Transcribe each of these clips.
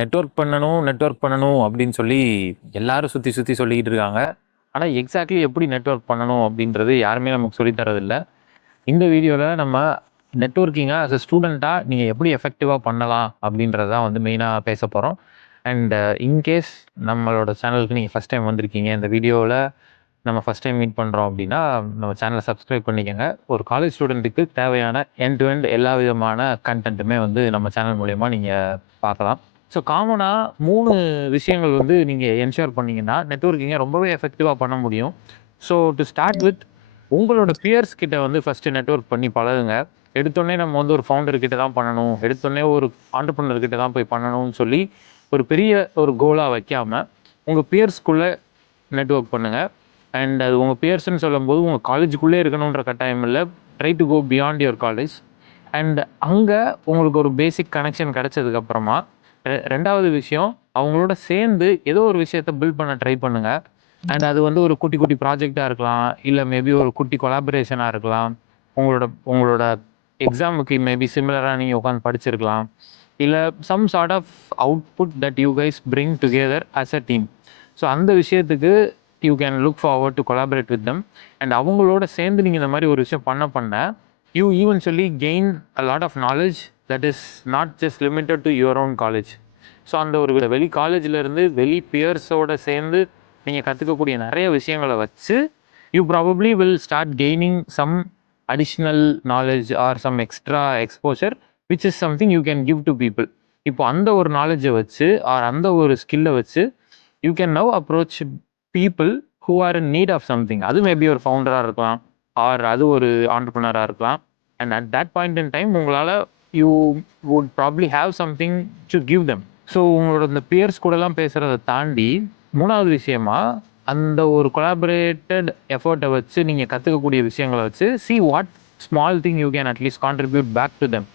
Network பண்ணணும் அப்படின்னு சொல்லி எல்லாரும் சுற்றி சொல்லிக்கிட்டு இருக்காங்க. ஆனால் எக்ஸாக்ட்லி எப்படி நெட்வொர்க் பண்ணணும் அப்படின்றது யாருமே நமக்கு சொல்லித் தரதில்ல. இந்த வீடியோவில் நம்ம நெட்வொர்க்கிங்கை ஆஸ் அ ஸ்டூடெண்ட்டாக நீங்கள் எப்படி எஃபெக்டிவாக பண்ணலாம் அப்படின்றது தான் வந்து மெயினாக பேச போகிறோம். அண்ட் இன்கேஸ் நம்மளோட சேனலுக்கு நீங்கள் ஃபஸ்ட் டைம் வந்திருக்கீங்க, இந்த வீடியோவில் நம்ம ஃபஸ்ட் டைம் மீட் பண்ணுறோம் அப்படின்னா நம்ம சேனலை சப்ஸ்கிரைப் பண்ணிக்கோங்க. ஒரு காலேஜ் ஸ்டூடெண்ட்டுக்கு தேவையான எண்ட் டு எண்ட் எல்லா விதமான கண்டென்ட்டுமே வந்து நம்ம சேனல் மூலயமா நீங்கள் பார்க்கலாம். ஸோ காமனாக 3 விஷயங்கள் வந்து நீங்கள் என்ஷூர் பண்ணிங்கன்னா நெட்வொர்க்கிங்கை ரொம்பவே எஃபெக்டிவாக பண்ண முடியும். ஸோ டு ஸ்டார்ட் வித், உங்களோட பியர்ஸ் கிட்ட வந்து ஃபஸ்ட்டு நெட்வொர்க் பண்ணி பழகுங்க. எடுத்தோடனே நம்ம வந்து ஒரு ஃபவுண்டர் கிட்ட தான் பண்ணணும், எடுத்தோடனே ஒரு ஆண்டர்ப்ரனர் கிட்ட தான் போய் பண்ணணும்னு சொல்லி ஒரு பெரிய ஒரு கோலாக வைக்காமல் உங்கள் பியர்ஸ்குள்ளே நெட்வொர்க் பண்ணுங்கள். அண்ட் அது உங்கள் பியர்ஸ்ன்னு சொல்லும்போது உங்கள் காலேஜுக்குள்ளே இருக்கணுன்ற கட்டாயம் இல்லை. Try to go beyond your college. And அங்கே உங்களுக்கு ஒரு பேசிக் கனெக்ஷன் கிடச்சதுக்கப்புறமா ரெண்டாவது விஷயம், அவங்களோட சேர்ந்து ஏதோ ஒரு விஷயத்த பில்ட் பண்ண ட்ரை பண்ணுங்கள். அண்ட் அது வந்து ஒரு குட்டி குட்டி ப்ராஜெக்டாக இருக்கலாம், இல்லை மேபி ஒரு குட்டி கொலாபரேஷனாக இருக்கலாம். உங்களோட எக்ஸாமுக்கு மேபி சிமிலராக நீங்கள் உட்காந்து படிச்சிருக்கலாம், இல்லை some sort of output that you guys bring together as a team. So அந்த விஷயத்துக்கு you can look forward to collaborate with them. And அவங்களோட சேர்ந்து நீங்கள் இந்த மாதிரி ஒரு விஷயம் பண்ண you eventually gain a lot of knowledge that is not just limited to your own college. So அந்த ஒரு வெளி காலேஜிலேருந்து வெளி பியர்ஸோடு சேர்ந்து நீங்கள் கற்றுக்கக்கூடிய நிறைய விஷயங்களை வச்சு you probably will start gaining some additional knowledge or some extra exposure which is something you can give to people. இப்போ அந்த ஒரு நாலேஜை வச்சு ஆர் அந்த ஒரு ஸ்கில்லை வச்சு you can now approach people who are in need of something. அது மேபி ஒரு ஃபவுண்டராக இருக்கலாம், ஆர் அது ஒரு ஆண்டர்ப்ரனராக இருக்கலாம். And at that point in time உங்களால் you would probably have something to give them. So உங்களோட இந்த பியர்ஸ் கூடலாம் பேசுகிறத தாண்டி மூணாவது விஷயமா, அந்த ஒரு கொலாபரேட்டட் எஃபர்ட்டை வச்சு நீங்கள் கற்றுக்கக்கூடிய விஷயங்களை வச்சு see what small thing you can at least contribute back to them.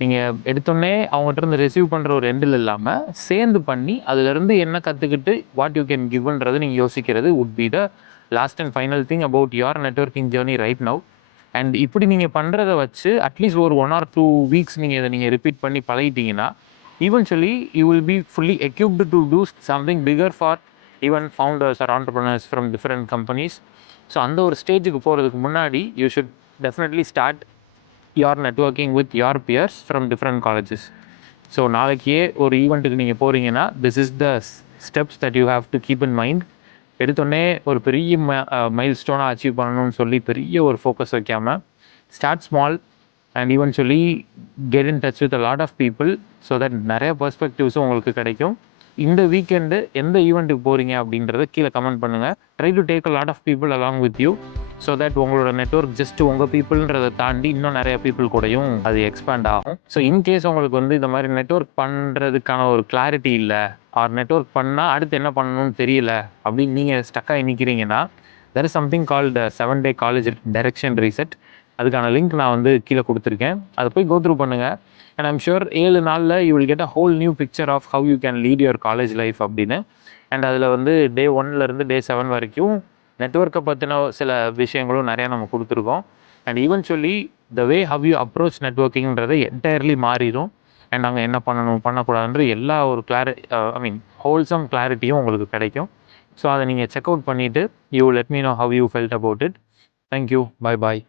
நீங்கள் எடுத்தோடனே அவங்ககிட்ட இருந்து ரிசீவ் பண்ணுற ஒரு எண்டில் இல்லாமல் சேர்ந்து பண்ணி அதுலேருந்து என்ன கற்றுக்கிட்டு வாட் யூ கேன் கிவ்ன்றது நீங்கள் யோசிக்கிறது would be the last and final thing about your networking journey right now. And இப்படி நீங்கள் பண்ணுறதை வச்சு அட்லீஸ்ட் ஒரு 1 or 2 வீக்ஸ் நீங்கள் இதை நீங்கள் ரிப்பீட் பண்ணி பழகிட்டீங்கன்னா eventually you will be fully equipped to do something bigger for even founders or entrepreneurs from different companies. So அந்த ஒரு ஸ்டேஜுக்கு போகிறதுக்கு முன்னாடி you should definitely start your networking with your peers from different colleges. So நாளைக்கே ஒரு ஈவெண்ட்டுக்கு நீங்கள் போகிறீங்கன்னா this is the steps that you have to keep in mind. எடுத்தோடனே ஒரு பெரிய மைல் ஸ்டோனாக அச்சீவ் பண்ணணும்னு சொல்லி பெரிய ஒரு ஃபோக்கஸ் வைக்காமல் start small and eventually get in touch with a lot of people so that நிறைய பெர்ஸ்பெக்டிவ்ஸும் உங்களுக்கு கிடைக்கும். இந்த வீக்கெண்டு எந்த ஈவெண்ட்டுக்கு போகிறீங்க அப்படின்றத கீழே கமெண்ட் பண்ணுங்கள். Try to take a lot of people along with you so that உங்களோட நெட்வொர்க் ஜஸ்ட்டு உங்கள் பீப்புள்ன்றதை தாண்டி இன்னும் நிறைய பீப்புள் கூடயும் அது எக்ஸ்பேண்ட் ஆகும். ஸோ இன்கேஸ் உங்களுக்கு வந்து இந்த மாதிரி நெட்வொர்க் பண்ணுறதுக்கான ஒரு கிளாரிட்டி இல்லை, ஆர் நெட்வொர்க் பண்ணால் அடுத்து என்ன பண்ணணும்னு தெரியல அப்படின்னு நீங்கள் ஸ்டக்காகி நிற்கிறீங்கன்னா, there is something called 7-day college direction reset. அதுக்கான லிங்க் நான் வந்து கீழே கொடுத்துருக்கேன். அதை போய் கோ த்ரூ பண்ணுங்கள். அண்ட் ஐம் ஷுர் 7 நாளில் you will get a whole new picture of how you can lead your college life அப்படின்னு. அண்ட் அதில் வந்து Day 1 Day 7 வரைக்கும் நெட்வொர்க்கை பற்றின சில விஷயங்களும் நிறையா நம்ம கொடுத்துருக்கோம். And eventually the way how you approach நெட்வொர்க்கிங்கிறது என்டையர்லி மாறிடும். அண்ட் அங்கே என்ன பண்ணணும் பண்ணக்கூடாதுன்ற எல்லா ஒரு ஹோல்சம் கிளாரிட்டியும் உங்களுக்கு கிடைக்கும். ஸோ அதை நீங்கள் செக் அவுட் பண்ணிவிட்டு you let me know how you felt about it. Thank you. Bye bye.